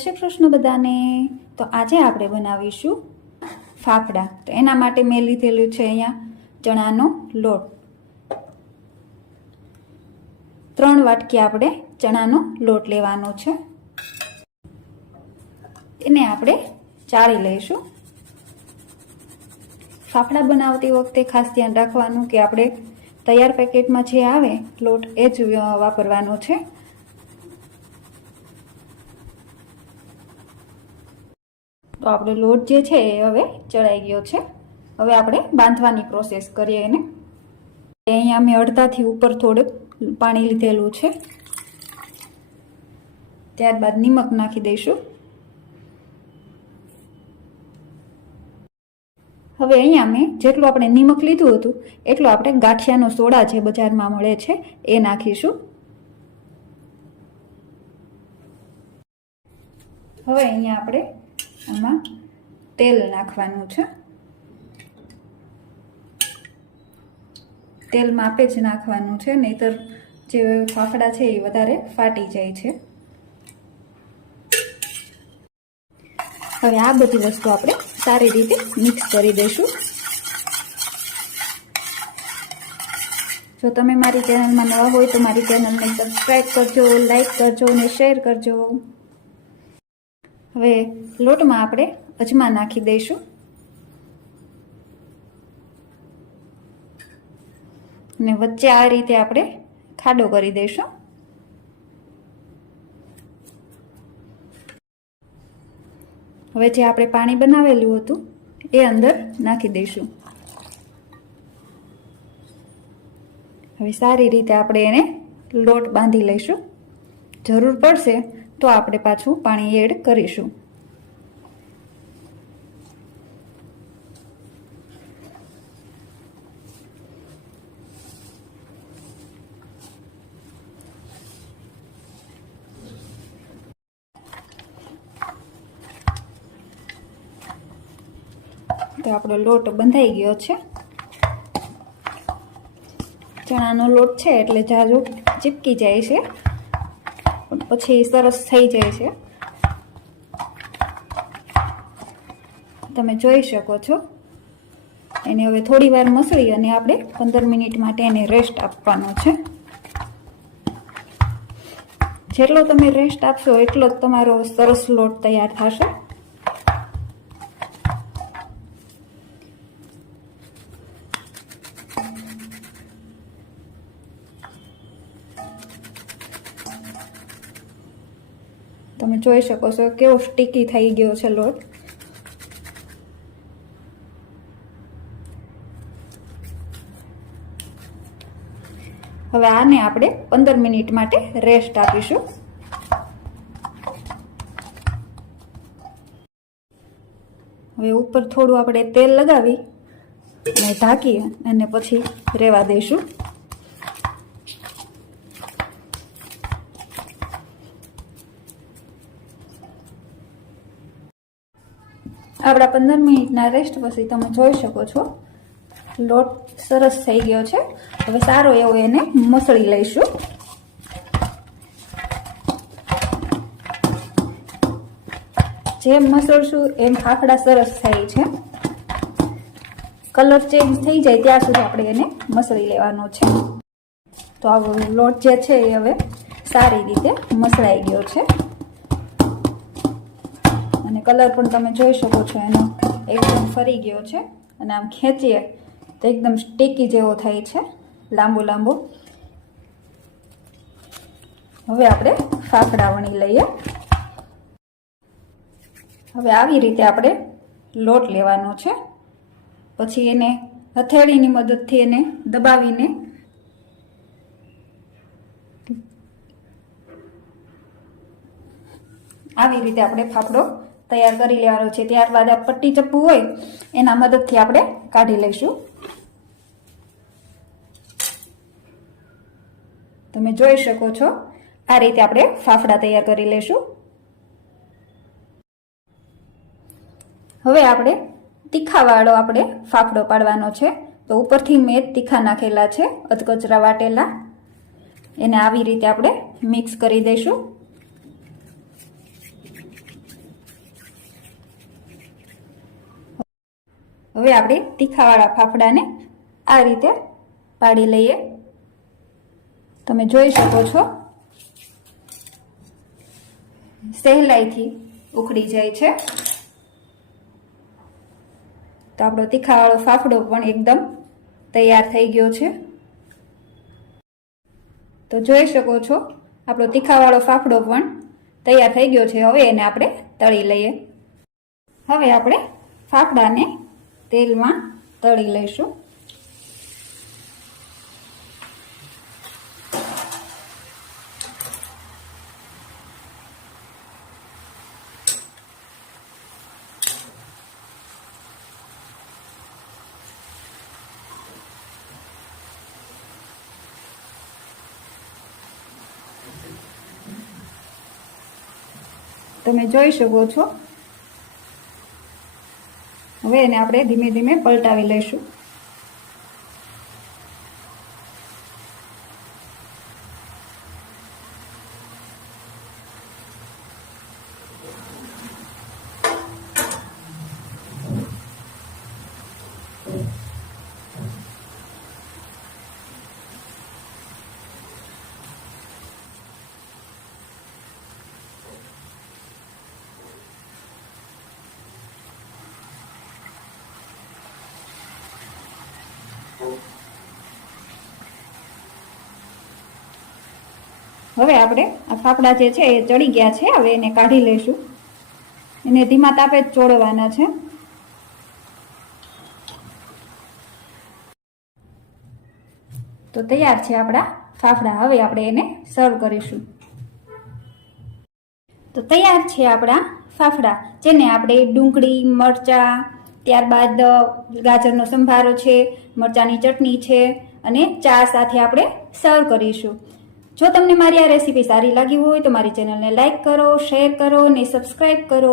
શ્રી કૃષ્ણ બધાને। તો આજે આપણે બનાવીશું ફાફડા। તો એના માટે મેં લીધેલું છે અહીંયા ચણાનો લોટ। 3 વાટકી આપણે ચણાનો લોટ લેવાનો છે। એને આપણે ચાળી લઈશું। ફાફડા બનાવતી વખતે ખાસ ધ્યાન રાખવાનું કે આપણે તૈયાર પેકેટમાં જે આવે લોટ એ જ વાપરવાનો છે। તો આપણો લોટ જે છે એ હવે ચડાઈ ગયો છે। હવે આપણે બાંધવાની પ્રોસેસ કરીએ એને। અહીંયા મેં અડધાથી ઉપર થોડુંક પાણી લીધેલું છે। ત્યારબાદ નિમક નાખી દઈશું। હવે અહીંયા મેં જેટલું આપણે નિમક લીધું હતું એટલું આપણે ગાંઠિયાનો સોડા જે બજારમાં મળે છે એ નાખીશું। હવે અહીંયા આપણે આમાં તેલ નાખવાનું છે। તેલ માપે જ નાખવાનું છે, નહીતર જે ફાફડા છે એ વધારે ફાટી જાય છે। હવે આ બધી વસ્તુ આપણે સારી રીતે મિક્સ કરી દઈશું। જો તમે મારી ચેનલમાં નવા હોય તો મારી ચેનલને સબસ્ક્રાઈબ કરજો, લાઈક કરજો અને શેર કરજો। હવે લોટમાં આપણે અજમા નાખી દઈશું અને વચ્ચે આ રીતે આપણે ખાડો કરી દઈશું। હવે જે આપણે પાણી બનાવેલું હતું એ અંદર નાખી દઈશું। હવે સારી રીતે આપણે એને લોટ બાંધી લઈશું। જરૂર પડશે તો આપણે પાછું પાણી એડ કરીશું। તો આપણો લોટ બંધાઈ ગયો છે। ચણાનો લોટ છે એટલે જાજુ ચીપકી જાય છે, પણ પછી સરસ થઈ જાય છે। તમે જોઈ શકો છો। એને હવે થોડી વાર મસળી અને આપણે 15 મિનિટ માટે એને રેસ્ટ આપવાનો છે। જેટલો તમે રેસ્ટ આપશો એટલો જ તમારો સરસ લોટ તૈયાર થશે। તમે જોઈ શકો છો કેવો સ્ટીકી થઈ ગયો છે લોટ। હવે આને આપણે 15 મિનિટ માટે રેસ્ટ આપીશું। હવે ઉપર થોડું આપણે તેલ લગાવી અને ઢાંકી અને પછી રહેવા દઈશું। આપણા 15 મિનિટના રેસ્ટ પછી તમે જોઈ શકો છો લોટ સરસ થઈ ગયો છે। હવે સારો એવો એને મસળી લઈશું। જેમ મસળશું એમ ફાફડા સરસ થાય છે। કલર ચેન્જ થઈ જાય ત્યાં સુધી આપણે એને મસળી લેવાનો છે। તો આ લોટ જે છે એ હવે સારી રીતે મસળાઈ ગયો છે અને કલર પણ તમે જોઈ શકો છો એનો એકદમ ફરી ગયો છે અને આમ ખેંચીએ તો એકદમ સ્ટીકી જેવો થાય છે, લાંબો લાંબો। હવે આપણે ફાફડા વણી લઈએ। હવે આવી રીતે આપણે લોટ લેવાનો છે, પછી એને હથેળીની મદદથી એને દબાવીને આવી રીતે આપણે ફાફડો તૈયાર કરી લેવાનો છે। ત્યારબાદ આ પટ્ટી ચપ્પુ હોય એના મદદથી આપણે કાઢી લઈશું। તમે જોઈ શકો છો આ રીતે આપણે ફાફડા તૈયાર કરી લઈશું। હવે આપણે તીખાવાળો આપણે ફાફડો પાડવાનો છે। તો ઉપરથી મેં તીખા નાખેલા છે, અધકચરા વાટેલા। એને આવી રીતે આપણે મિક્સ કરી દઈશું। હવે આપણે તીખાવાળા ફાફડાને આ રીતે પાડી લઈએ. તમે જોઈ શકો છો સહેલાઈથી ઉખડી જાય છે. તો આપણો તીખાવાળો ફાફડો પણ એકદમ તૈયાર થઈ ગયો છે. તો જોઈ શકો છો આપણો તીખાવાળો ફાફડો પણ તૈયાર થઈ ગયો છે. હવે એને આપણે તળી લઈએ. હવે આપણે ફાફડાને તેલમાં તળી લઈશું. તમે જોઈ શકો છો. હવે એને આપણે ધીમે ધીમે પલટાવી લઈશું. હવે આપણે આ ફાફડા જે છે એ ચડી ગયા છે. હવે એને કાઢી લઈશું. એને ધીમા તાપે જ ચોળવાના છે. તો તૈયાર છે આપણા ફાફડા. હવે આપણે એને સર્વ કરીશું. તો તૈયાર છે આપણા ફાફડા, જેને આપણે ડુંગળી, મરચાં, ત્યારબાદ ગાજરનો સંભારો છે, મરચાંની ચટણી છે અને ચા સાથે આપણે સર્વ કરીશું. જો તમને મારી આ રેસીપી સારી લાગી હોય તો મારી ચેનલને લાઈક કરો, શેર કરો અને સબસ્ક્રાઈબ કરો.